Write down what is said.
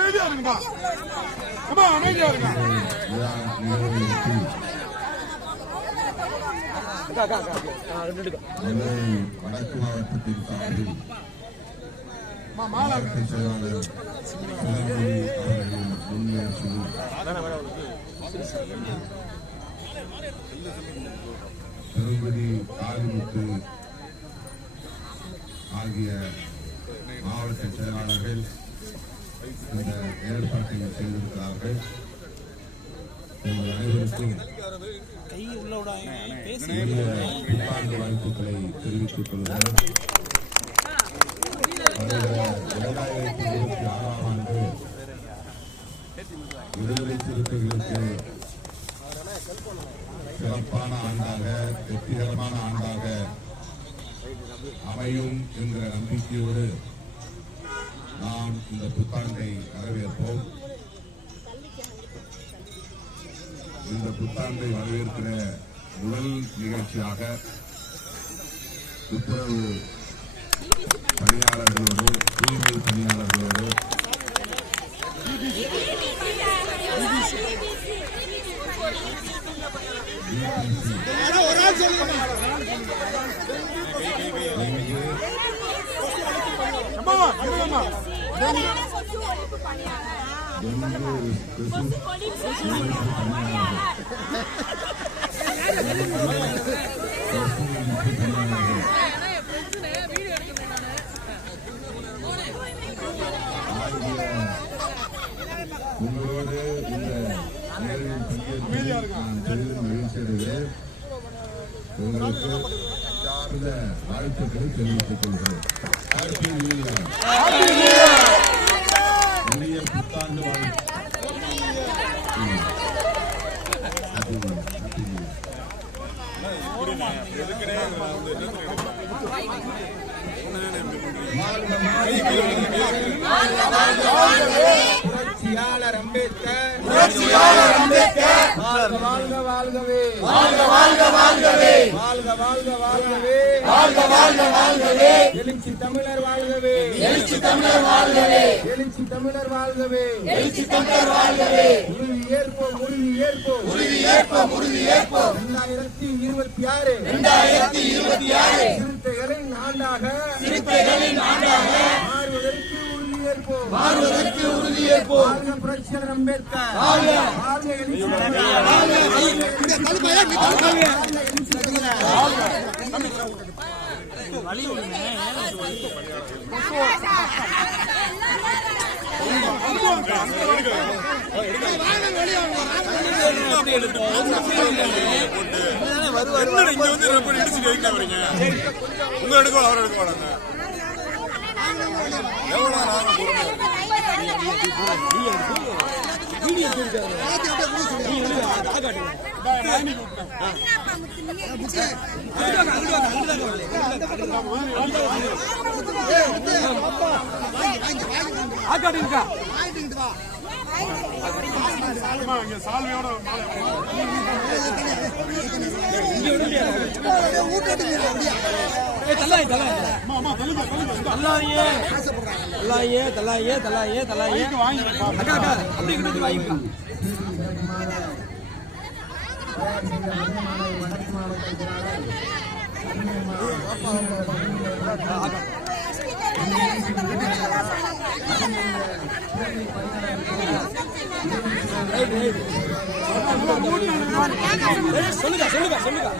அமைதியா இருங்க, அமைதியா இருங்க. வடக்கு மாவட்டத்தின் சார்பில் மாவட்ட செயலாளர் அவர்களின் முன்முயற்சியில் பெரும்பதி காலிமுத்து ஆகிய மாவட்ட செயலாளர்கள் இந்த ஏற்பாட்டை செய்திருக்கிறார்கள். உங்கள் அனைவருக்கும் புத்தாண்டு வாழ்த்துக்களை தெரிவித்துக் கொள்கிறேன். 2026ஆம் ஆண்டு விடுதலை சிறுத்தைகளுக்கு சிறப்பான ஆண்டாக, வெற்றிகரமான ஆண்டாக அமையும் என்கிற நம்பிக்கையோடு நாம் இந்த புத்தாண்டை வரவேற்போம். இந்த புத்தாண்டை வரவேற்கிற முதல் நிகழ்ச்சியாக துப்புரவு பணியாளர்களோடு, தூய்மை பணியாளர்களோடு உங்களோடு இந்த நேரில் பங்கேற்று நான் பெரிதும் மகிழ்ச்சியடைகிறேன். உங்களுக்கு இந்த வாழ்த்துக்களை தெரிவித்துக் கொள்கிறேன். இனிய புத்தாண்டு வாழ்த்து. புரட்சியாளர் அம்பேத்கர், புரட்சியாளர் அம்பேத்கர், வாழ்க வாழ்க வாழ்கவே, வாழ்க வாழ்க வாழ்கவே, வாழ்க வாழ்க வாழ்கவே, வாழ்க வாழ்க வாழ்கவே, எழுச்சி தமிழர் வாழ்கவே, எழுச்சி தமிழர் வாழ்கவே, எழுச்சி தமிழர் வாழ்கவே, எழுச்சி தமிழர் வாழ்கவே, உறுதி ஏற்போம், உறுதி ஏற்போம், உறுதி ஏற்போம், உறுதி ஏற்போம். 2026 சிறுத்தைகளின் ஆண்டாக, சிறுத்தைகளின் ஆண்டாக மாறுவதற்கு உறுதி ஏற்போம், மாறுவதற்கு உறுதி ஏற்போம். வாழ்க புரட்சியாளர் அம்பேத்கர், வாழ்க வாழ்க எழுச்சி தமிழர், வாழ்க எழுச்சி தமிழர், வாழ்க எழுச்சி தமிழர், வாழ்க வழி விடுங்க. உங்க எடுக்க அவர் எடுக்க மாட்டாங்க. சொல்லுங்க சொல்லுங்க சொல்லுங்க.